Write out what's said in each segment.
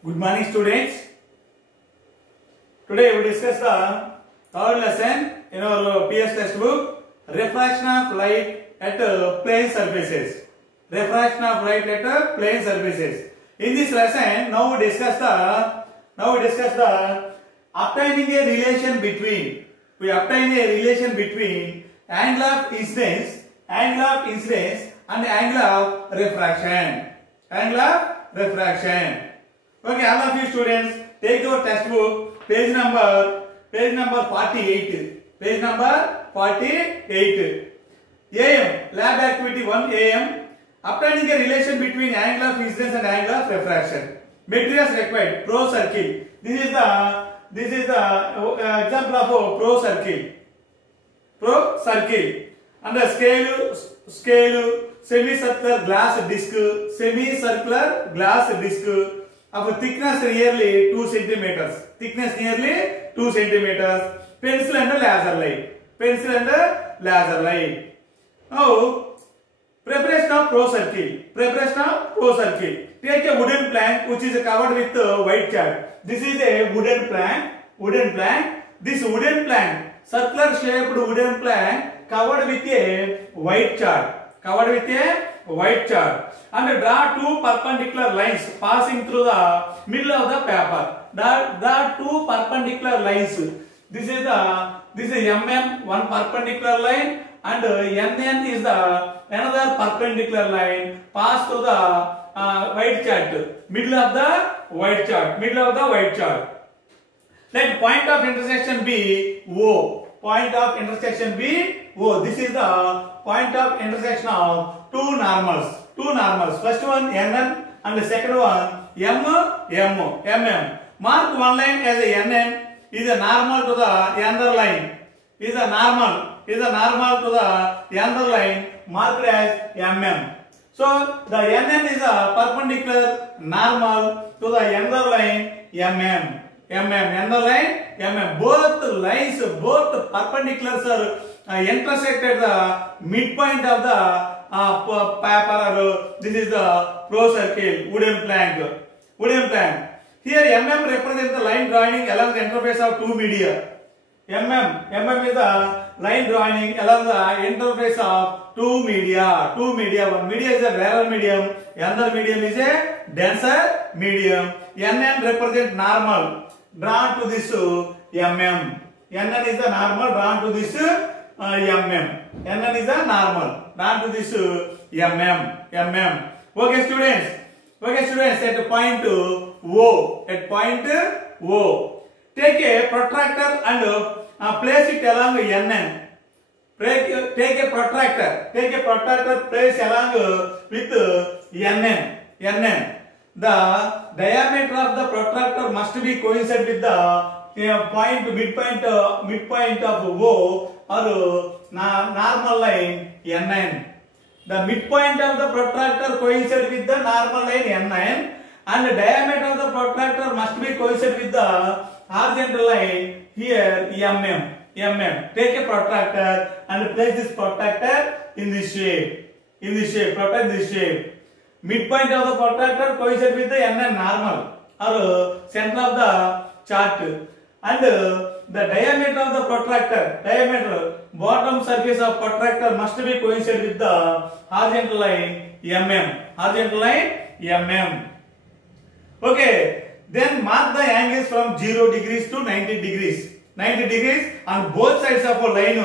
Good morning, students. Today we discuss the third lesson in our PS textbook, refraction of light at plane surfaces. Refraction of light at plane surfaces. In this lesson, now we discuss the obtaining a relation between. We obtain a relation between angle of incidence and angle of refraction. Angle of refraction. Okay, all of you students, take your textbook, page number 48. Page number 48. AM, lab activity 1 AM. Obtaining a relation between angle of incidence and angle of refraction. Materials required, pro circle. This is the example of a pro circle. Pro circle. And the scale, semicircular glass disc, of a thickness nearly 2 centimeters. Pencil and laser light. Now, preparation of pro circle. Take a wooden plank which is covered with white chalk. This is a wooden plank. This wooden plank, circular shaped wooden plank, covered with a white chart. And draw two perpendicular lines passing through the middle of the paper. Draw two perpendicular lines. This is MM, one perpendicular line, and NN is the another perpendicular line. Pass through the white chart, middle of the white chart. Let point of intersection be O. This is the point of intersection of two normals. First one NN and the second one MM. Mark one line as a NN is a normal to the other line. Is a normal to the other line marked as MM. So the NN is a perpendicular normal to the other line MM. Both perpendiculars are intersected the midpoint of the paper. This is the pro circle, wooden plank. Here MM represents the line drawing along the interface of two media. MM is the line drawing along the interface of two media. One media is a rarer medium, another medium is a denser medium. NN represents normal drawn to this MM. NN is the normal drawn to this MM. NN is the normal drawn to this MM. Okay, students. At point O. Take a protractor and place it along NN. Take a protractor, place along with NN. The diameter of the protractor must be coincide with the midpoint of O or normal line NN. The midpoint of the protractor coincide with the normal line NN, and the diameter of the protractor must be coincide with the horizontal line here MM. Take a protractor and place this protractor in this shape. Midpoint of the protractor coincide with the NN normal or center of the chart, and the diameter of the protractor, bottom surface of protractor must be coincide with the horizontal line MM. Okay, then mark the angles from 0 degrees to 90 degrees. 90 degrees on both sides of a line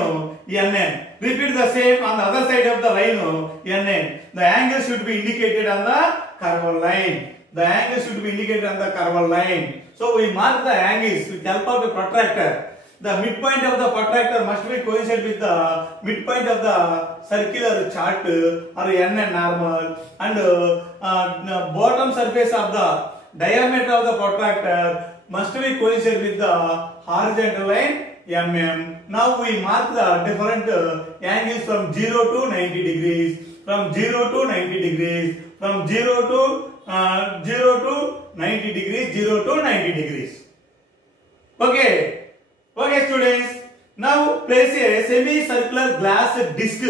NN. Repeat the same on the other side of the line NN. The angle should be indicated on the curved line. So we mark the angles with help of a protractor. The midpoint of the protractor must be coincide with the midpoint of the circular chart or NN normal, and bottom surface of the diameter of the protractor must be coincide with the horizontal line MM. Now we mark the different angles from 0 to 90 degrees. From 0 to 90 degrees. Okay, students. Now place a semicircular glass disc.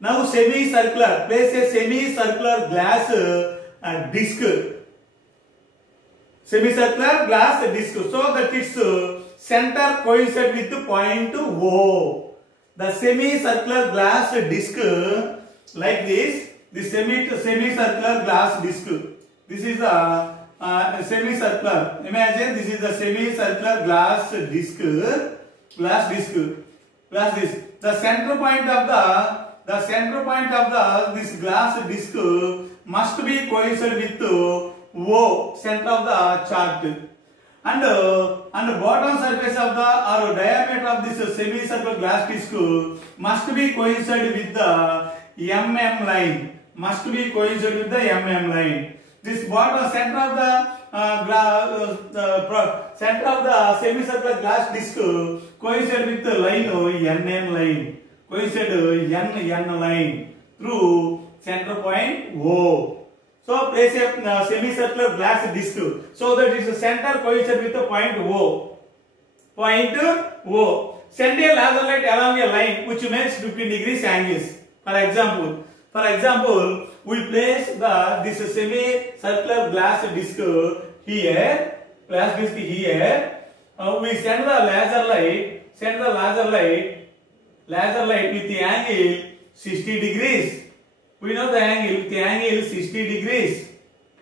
Place a semicircular glass disc semicircular glass disc, so that its center coincides with the point O. The semicircular glass disc like this, the semicircular glass disc. This is the semicircular. Imagine this is the semicircular glass disc. The center point of this glass disc must be coincide with O, center of the chart, and the bottom surface of the or diameter of this semicircular glass disc must be coincide with the MM line. Must be coincide with the MM line. This bottom center of the semicircular glass disc coincide with the line NN line. Coincide NN line through center point O. So place a semicircular glass disc so that its center coincide with the point O. Point O. Send a laser light along a line which makes 15 degrees angles. For example, we place this semicircular glass disc here. We send the laser light with the angle 60 degrees. We know the angle with the angle 60 degrees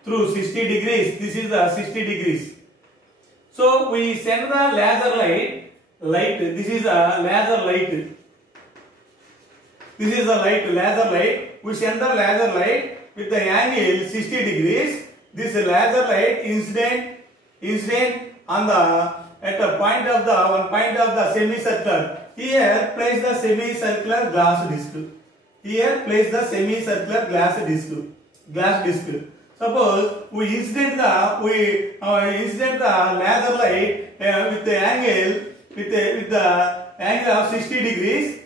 through 60 degrees. This is the 60 degrees. So we send the laser light. This is a laser light. This is a laser light. We send the laser light with the angle 60 degrees. This laser light incident on the at the point of the semicircular. Here place the semicircular glass disc. Here place the semicircular glass disc. Suppose we incident the laser light with the angle of 60 degrees.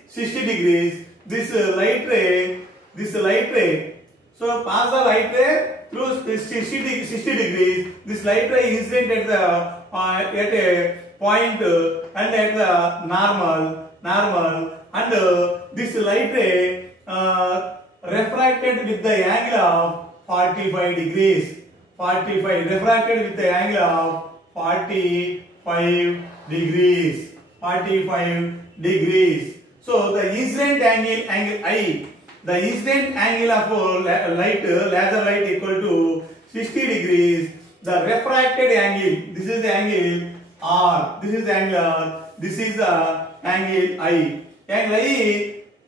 This light ray. So pass the light ray through 60 degrees. This light ray incident at a point and at the normal, and this light ray refracted with the angle of 45 degrees. Refracted with the angle of 45 degrees. So the incident angle I. The incident angle of laser light equal to 60 degrees. The refracted angle, this is the angle R. This is the angle R. This is the angle I.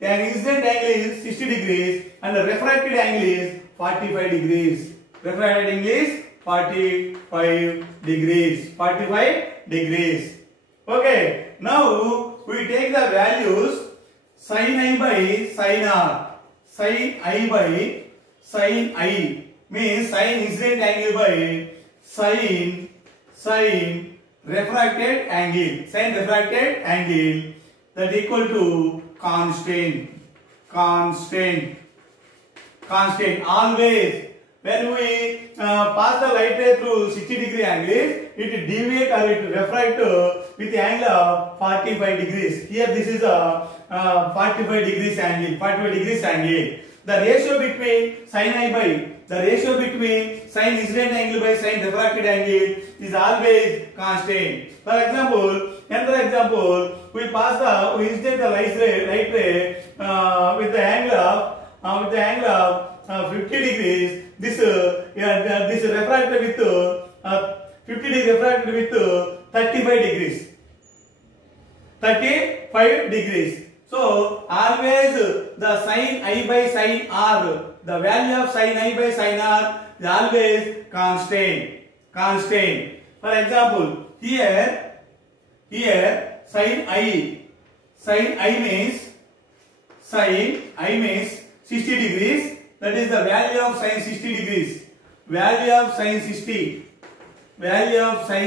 The incident angle is 60 degrees and the refracted angle is 45 degrees. Refracted angle is 45 degrees. Okay. Now we take the values sin I by sin R. Sin I by sin I means sin incident angle by sin refracted angle. Sin refracted angle that equal to constant. Always when we pass the light ray through 60 degree angle, it deviate or it refract with the angle of 45 degrees. Here this is a 45 degrees angle. The ratio between sin incident angle by sin refracted angle is always constant. For example, another example, we incident the light ray with the angle of 50 degrees. This refracted with 50 degrees refracted with 35 degrees. So always the sin I by sin R, the value of sin I by sin R is always constant. For example, here sin I means 60 degrees. That is the value of sin 60 degrees. Value of sin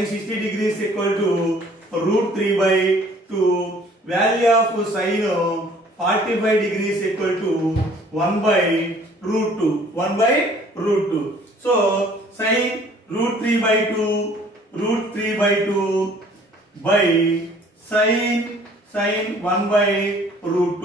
60 degrees equal to root 3 by 2. Value of sin 45 degrees equal to 1 by root 2. So sin root 3 by 2 by sin 1 by root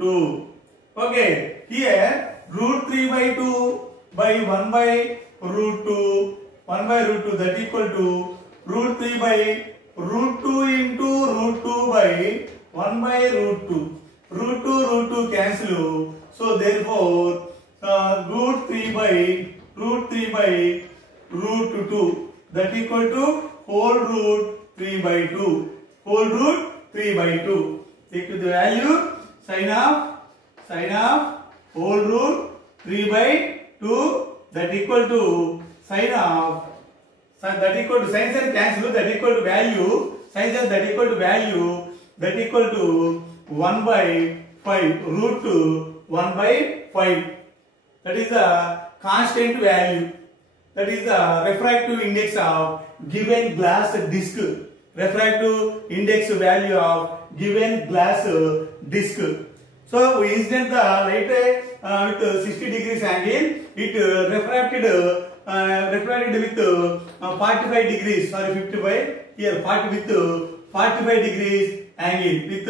2. Okay, here root 3 by 2 by 1 by root 2 1 by root 2, that equal to root 3 by root 2 into root 2 by 1 by root 2. Root 2 cancel. So therefore root 3 by root 2, that equal to whole root 3 by 2. Whole root 3 by 2. Take to the value sin of whole root 3 by 2, that equal to sin of that equal to sin and cancel, that equal to value sin that equal to value that equal to 1 by 5 root 2 1 by 5. That is the constant value. That is the refractive index of given glass disc. Refractive index value of given glass disc. So we incident the light with 60 degrees angle. It refracted with 45 degrees. Sorry, 55. Here 40 with 45 degrees angle. With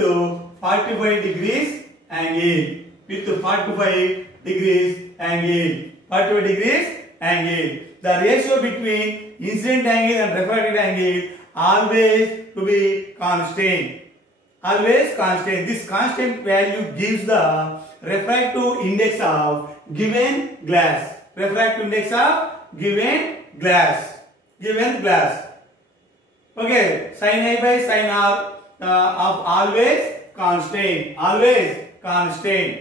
45 degrees angle. With 45 degrees angle. 45 degrees angle. The ratio between incident angle and refracted angle always to be constant. Always constant. This constant value gives the refractive index of given glass. Refractive index of given glass. Given glass. Okay. Sin A by sin R of always constant. Always constant.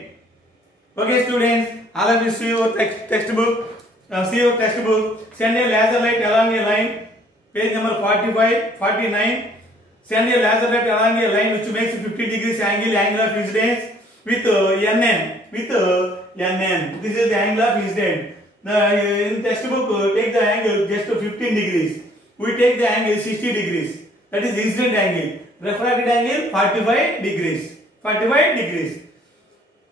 Okay, students. All of you see your textbook. See your textbook. Send a laser light along a line. Page number 45, 49. Send a laser light along a line which makes 50 degrees angle of incidence with NN. With NN. This is the angle of incidence. In textbook, take the angle just to 15 degrees. We take the angle 60 degrees. That is the incident angle. Refracted angle 45 degrees. 45 degrees.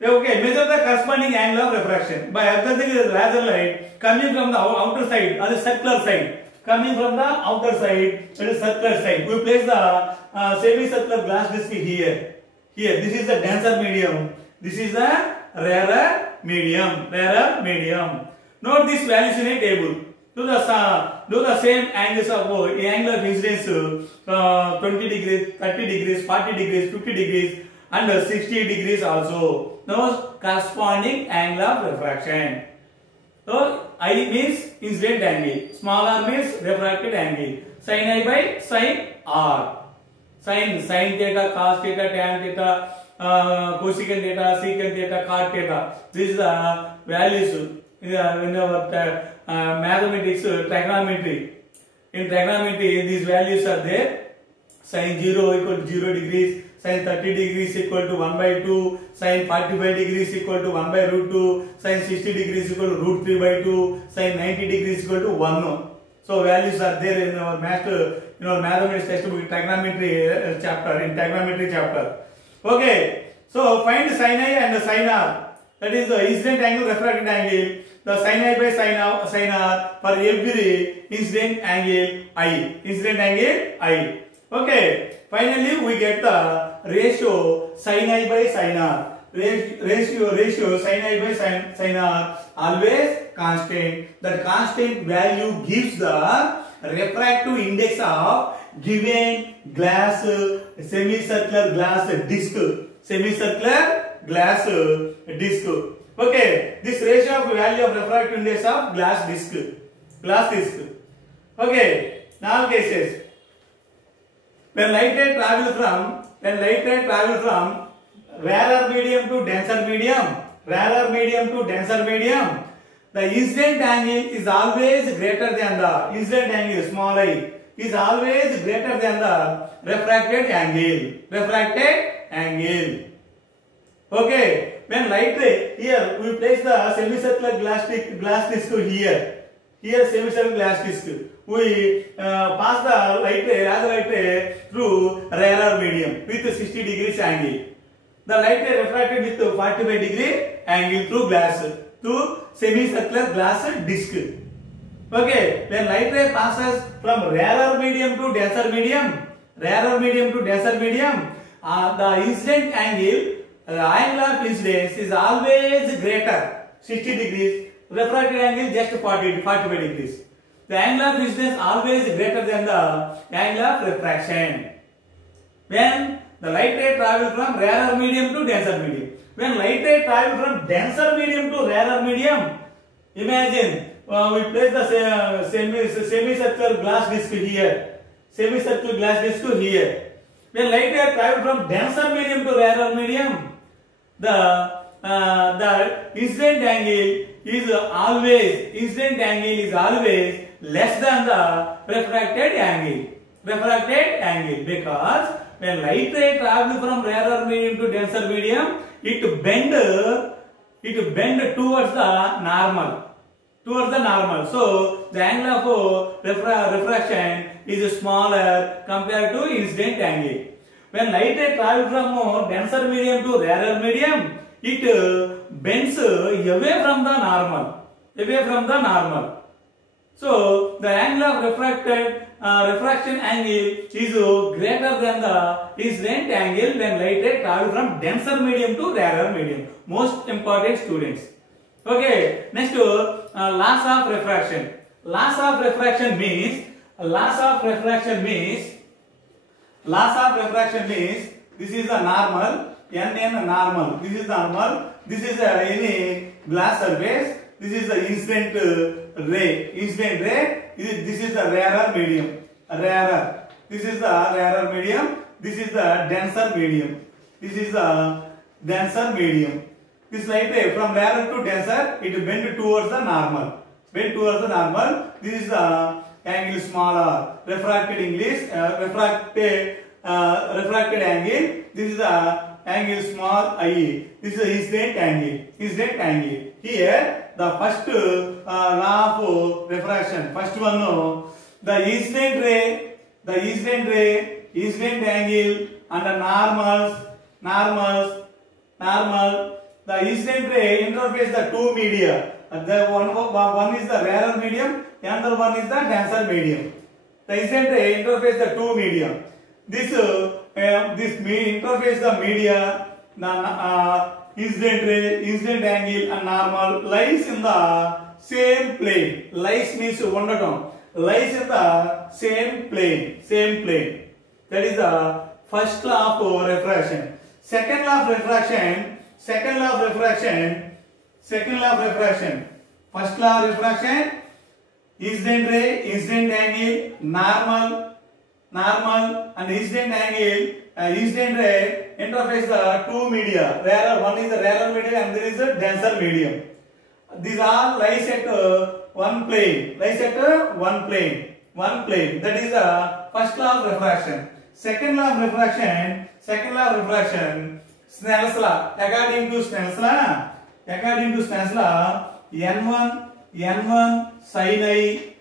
Okay, measure the corresponding angle of refraction by observing the laser light coming from the outer side or the circular side. Coming from the outer side, that is circular side. We place the semicircular glass disc here. Here, this is the denser medium. This is the rarer medium. Rarer medium. Note these values in a table. Do the same angles of angle of incidence 20 degrees, 30 degrees, 40 degrees, 50 degrees, and 60 degrees also. Now corresponding angle of refraction. So I means incident angle, small r means refracted angle. Sin I by sin R. Sin theta, cos theta, tan theta, cosecant theta, secant theta, cot theta. This is the values in our mathematics trigonometry. In trigonometry, these values are there. Sin 0 equal to 0 degrees. Sin 30 degrees equal to 1 by 2, sin 45 degrees equal to 1 by root 2, sin 60 degrees equal to root 3 by 2, sin 90 degrees equal to 1. So values are there in our mathematics textbook trigonometry chapter, in trigonometry chapter. Okay, so find sin I and sin R. That is the incident angle, refracted angle. The sin I by sin R for every incident angle I. Incident angle I. Okay. Finally, we get the ratio sin I by sin R. Ratio sin I by sin R always constant. That constant value gives the refractive index of given glass semicircular glass disc. Semicircular glass disc. Okay, this ratio of value of refractive index of glass disc. Glass disc. Okay, now cases. When light ray travel from rarer medium to denser medium, the incident angle is always greater than the incident angle, small I, is always greater than the refracted angle. Okay, when light ray, here we place the semicircular glass disc here. Here semicircular glass disc. We pass the laser light ray through rarer medium with 60 degrees angle. The light ray refracted with 45 degree angle through semicircular glass disc. Okay, when light ray passes from rarer medium to denser medium, the incident angle, angle of incidence is always greater, 60 degrees. Refracted angle just 45 degrees. the angle of incidence always greater than the angle of refraction. When the light ray travels from rarer medium to denser medium. When light ray travels from denser medium to rarer medium, imagine we place the semicircular glass disc here. Semicircular glass disc here. When light ray travels from denser medium to rarer medium, the incident angle is always less than the refracted angle. Because when light ray travels from rarer medium to denser medium, it bend towards the normal. So the angle of refraction is smaller compared to incident angle. When light ray travels from denser medium to rarer medium, it bends away from the normal. So the angle of refraction angle is greater than the incident angle when light ray travels from denser medium to rarer medium. Most important, students. Okay, next loss of refraction. Loss of refraction means this is the normal, NN normal. This is normal. This is any glass surface. This is the incident ray. This is the rarer medium. This is the rarer medium. This is the denser medium. This light ray from rarer to denser, it bend towards the normal. This is the angle smaller. Refracted angle. This is the angle small I. This is the incident angle. Here the first law of refraction. First one, the incident ray, incident angle and the normals. The incident ray interface the two media. The one is the rarer medium, the other one is the denser medium. The incident ray interface the two medium. This interface the media, the incident ray, incident angle and normal lies in the same plane. Lies means undertone. Lies in the same plane. That is the first law of refraction. Second law of refraction. First law of refraction. Incident ray, incident angle, normal and incident angle, incident ray interface the two media. One is the rarer medium and there is a denser medium. These all lies at one plane. That is the first law of refraction. Second law of refraction. Snell's law. According to Snell's law, N1 sin I,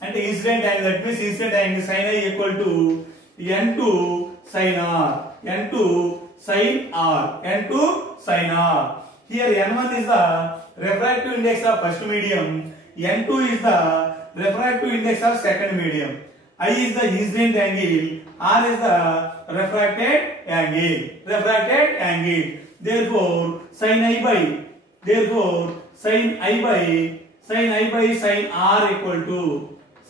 and incident angle, that means incident angle sin I equal to N2 sin R. Here N1 is the refractive index of first medium, N2 is the refractive index of second medium. I is the incident angle, R is the refracted angle. Therefore sin I by sin R equal to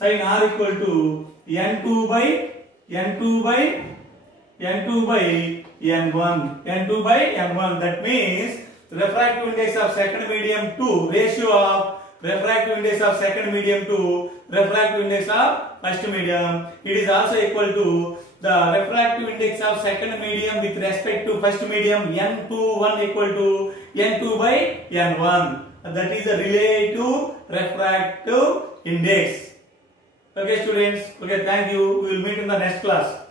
N2 by N1. That means refractive index of second medium to ratio of refractive index of second medium to refractive index of first medium. It is also equal to the refractive index of second medium with respect to first medium, N21 equal to N2 by N1. That is the relative refractive index. Okay, students. Okay, thank you. We will meet in the next class.